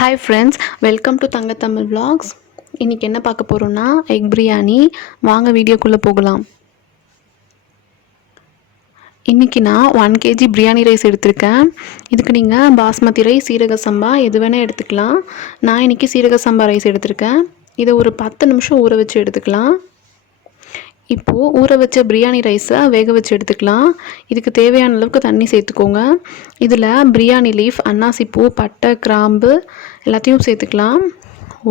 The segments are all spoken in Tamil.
Hi friends, welcome to Thangatamil vlogs. இன்னைக்கு என்ன பார்க்க போறோம்னா எக் பிரியாணி. வாங்க வீடியோக்குள்ள போகலாம். இன்னைக்கு நான் 1 kg பிரியாணி ரைஸ் எடுத்திருக்கேன். இதுக்கு நீங்க பாஸ்மதி ரைஸ், சீரகசம்பா எது வேணா எடுத்துக்கலாம். நான் இன்னைக்கு சீரகசம்பா ரைஸ் எடுத்திருக்கேன். இதை ஒரு 10 நிமிஷம் ஊற வச்சு எடுத்துக்கலாம். இப்போது ஊற வச்ச பிரியாணி ரைஸை வேக வச்சு எடுத்துக்கலாம். இதுக்கு தேவையான அளவுக்கு தண்ணி சேர்த்துக்கோங்க. இதில் பிரியாணி லீஃப், அன்னாசி பூ, பட்டை, கிராம்பு எல்லாத்தையும் சேர்த்துக்கலாம்.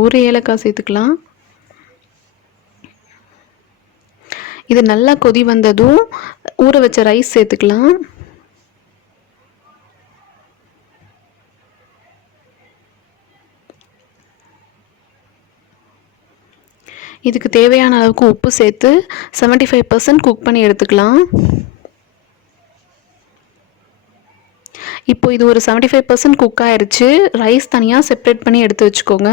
ஒரு ஏலக்காய் சேர்த்துக்கலாம். இது நல்லா கொதி வந்ததும் ஊற வச்ச ரைஸ் சேர்த்துக்கலாம். இதுக்கு தேவையான அளவுக்கு உப்பு சேர்த்து 75% குக் பண்ணி எடுத்துக்கலாம். இப்போ இது ஒரு 75% குக் ஆயிடுச்சு. ரைஸ் தனியாக செப்ரேட் பண்ணி எடுத்து வச்சுக்கோங்க.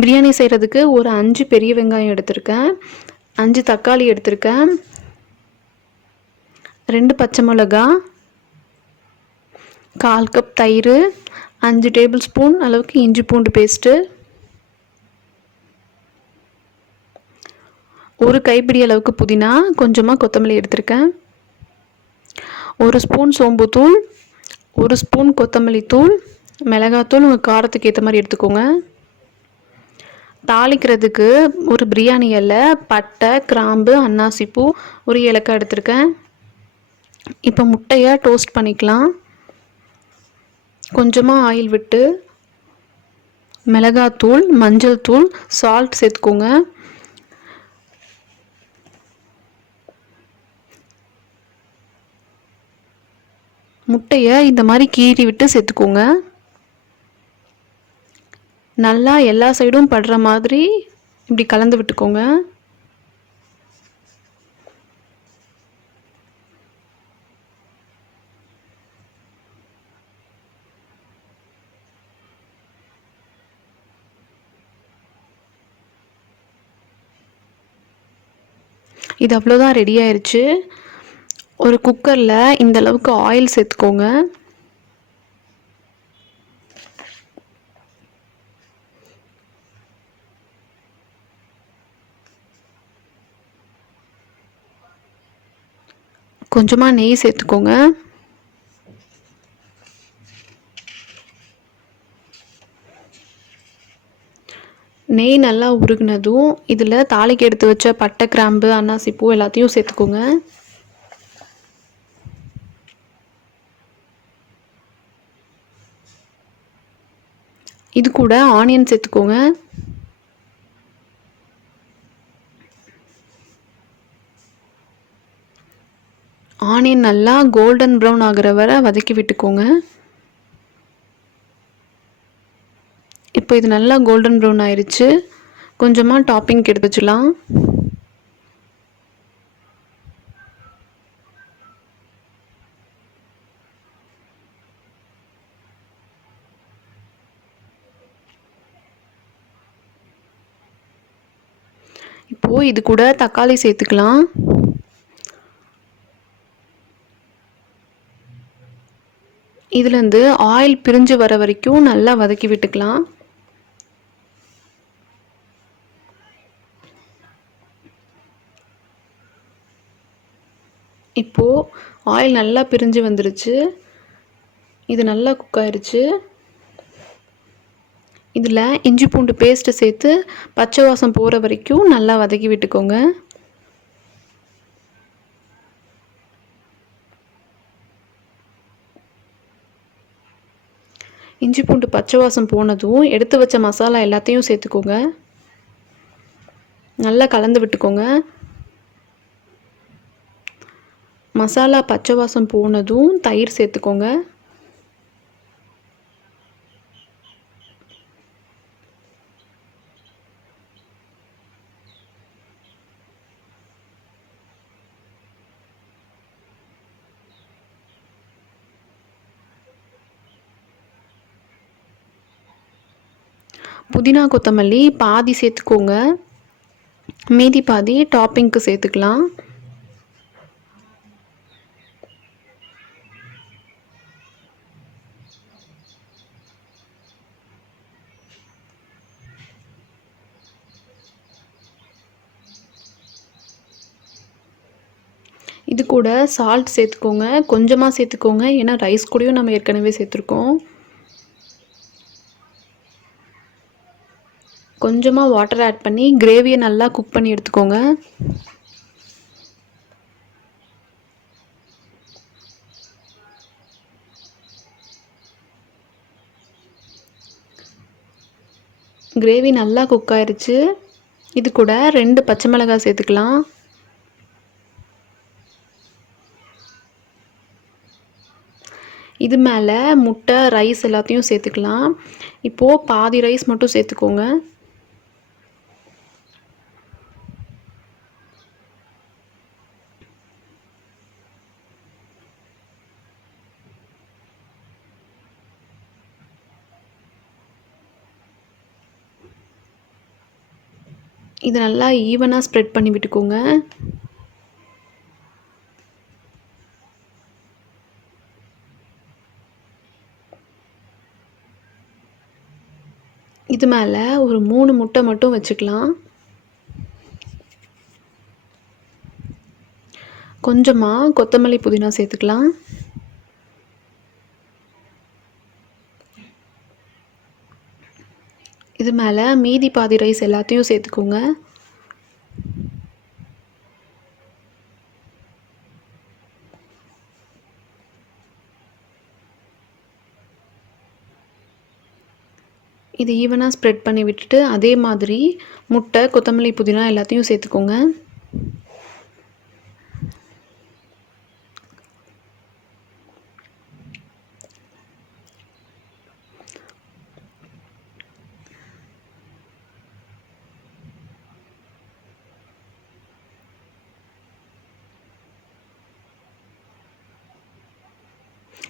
பிரியாணி செய்கிறதுக்கு ஒரு 5 பெரிய வெங்காயம் எடுத்திருக்கேன், 5 தக்காளி எடுத்திருக்கேன், 2 பச்சை மிளகா, 1/4 கப் தயிர், 5 டேபிள் ஸ்பூன் அளவுக்கு இஞ்சி பூண்டு பேஸ்ட்டு, ஒரு கைப்பிடி அளவுக்கு புதினா, கொஞ்சமாக கொத்தமல்லி எடுத்திருக்கேன், 1 ஸ்பூன் சோம்புத்தூள், 1 ஸ்பூன் கொத்தமல்லி தூள், மிளகாத்தூள் உங்கள் காரத்துக்கு ஏற்ற மாதிரி எடுத்துக்கோங்க. தாளிக்கிறதுக்கு ஒரு பிரியாணி இலை, பட்டை, கிராம்பு, அன்னாசிப்பூ, ஒரு ஏலக்காய் எடுத்திருக்கேன். இப்போ முட்டையை டோஸ்ட் பண்ணிக்கலாம். கொஞ்சமாக ஆயில் விட்டு மிளகாத்தூள், மஞ்சள் தூள், சால்ட் சேர்த்துக்கோங்க. முட்டையை இந்த மாதிரி கீறி விட்டு சேர்த்துக்கோங்க. நல்லா எல்லா சைடும் படுற மாதிரி இப்படி கலந்து விட்டுக்கோங்க. இது அவ்வளோதான், ரெடி ஆயிடுச்சு. ஒரு குக்கரில் இந்த அளவுக்கு ஆயில் சேர்த்துக்கோங்க. கொஞ்சமாக நெய் சேர்த்துக்கோங்க. நெய் நல்லா உருகுனதும் இதில் தாளிக்கு எடுத்து வச்ச பட்டை, கிராம்பு, அன்னாசிப்பூ எல்லாத்தையும் சேர்த்துக்கோங்க. இது கூட ஆனியன் சேர்த்துக்கோங்க. ஆனியன் நல்லா கோல்டன் ப்ரௌன் ஆகிற வரை வதக்கி விட்டுக்கோங்க. இப்போ இது நல்லா கோல்டன் ப்ரௌன் ஆயிடுச்சு. கொஞ்சமாக டாப்பிங் எடுத்து வச்சுலாம். இப்போது இது கூட தக்காளி சேர்த்துக்கலாம். இதுலேருந்து ஆயில் பிரிஞ்சு வர வரைக்கும் நல்லா வதக்கி விட்டுக்கலாம். இப்போது ஆயில் நல்லா பிரிஞ்சு வந்துருச்சு. இது நல்லா குக் ஆயிடுச்சு. இதில் இஞ்சி பூண்டு பேஸ்ட்டு சேர்த்து பச்சை வாசம் போகிற வரைக்கும் நல்லா வதக்கி விட்டுக்கோங்க. இஞ்சி பூண்டு பச்சை வாசம் போனதும் எடுத்து வச்ச மசாலா எல்லாத்தையும் சேர்த்துக்கோங்க. நல்லா கலந்து விட்டுக்கோங்க. மசாலா பச்சை வாசம் போனதும் தயிர் சேர்த்துக்கோங்க. புதினா கொத்தமல்லி பாதி சேர்த்துக்கோங்க, மீதி பாதி டாப்பிங்க்கு சேர்த்துக்கலாம். இது கூட சால்ட் சேர்த்துக்கோங்க, கொஞ்சமாக சேர்த்துக்கோங்க, ஏன்னா ரைஸ் கூடயும் நம்ம ஏற்கனவே சேர்த்துருக்கோம். கொஞ்சமாக வாட்டர் ஆட் பண்ணி கிரேவியை நல்லா குக் பண்ணி எடுத்துக்கோங்க. கிரேவி நல்லா குக் ஆயிருச்சு. இது கூட 2 பச்சை மிளகாய் சேர்த்துக்கலாம். இது மேலே முட்டை, ரைஸ் எல்லாத்தையும் சேர்த்துக்கலாம். இப்போது பாதி ரைஸ் மட்டும் சேர்த்துக்கோங்க. இது நல்லா ஈவனாக ஸ்ப்ரெட் பண்ணி விட்டுக்கோங்க. இது மேலே ஒரு 3 முட்டை மட்டும் வச்சுக்கலாம். கொஞ்சமாக கொத்தமல்லி புதினா சேர்த்துக்கலாம். இது மேலே மீதி பாதி ரைஸ் எல்லாத்தையும் சேர்த்துக்கோங்க. இது ஈவனாக ஸ்ப்ரெட் பண்ணி விட்டுட்டு அதே மாதிரி முட்டை, கொத்தமல்லி புதினா எல்லாத்தையும் சேர்த்துக்கோங்க.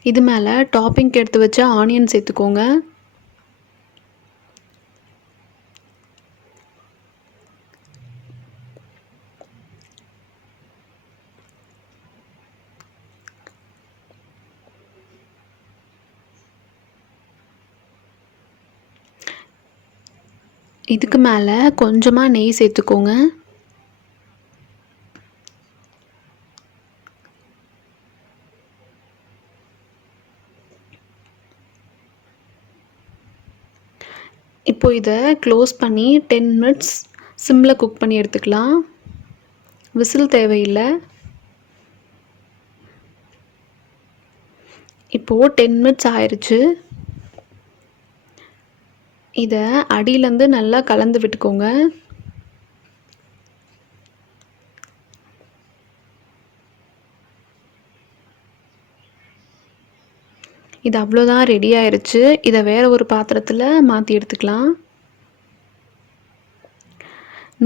இது மேலே டாப்பிங்க்கு எடுத்து வச்ச ஆனியன் சேர்த்துக்கோங்க. இதுக்கு மேலே கொஞ்சமாக நெய் சேர்த்துக்கோங்க. இப்போ இதை க்ளோஸ் பண்ணி 10 மினிட்ஸ் சிம்மில் குக் பண்ணி எடுத்துக்கலாம். விசில் தேவையில்லை. இப்போது 10 மினிட்ஸ் ஆயிடுச்சு. இதை அடியிலேருந்து நல்லா கலந்து விட்டுக்கோங்க. இது அவ்வளோதான், ரெடி ஆயிடுச்சு. இதை வேறு ஒரு பாத்திரத்தில் மாற்றி எடுத்துக்கலாம்.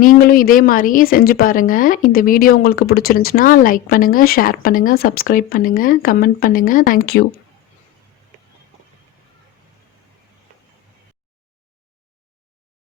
நீங்களும் இதே மாதிரி செஞ்சு பாருங்கள். இந்த வீடியோ உங்களுக்கு பிடிச்சிருந்துச்சுன்னா லைக் பண்ணுங்கள், ஷேர் பண்ணுங்கள், சப்ஸ்கிரைப் பண்ணுங்கள், கமெண்ட் பண்ணுங்கள். தேங்க்யூ.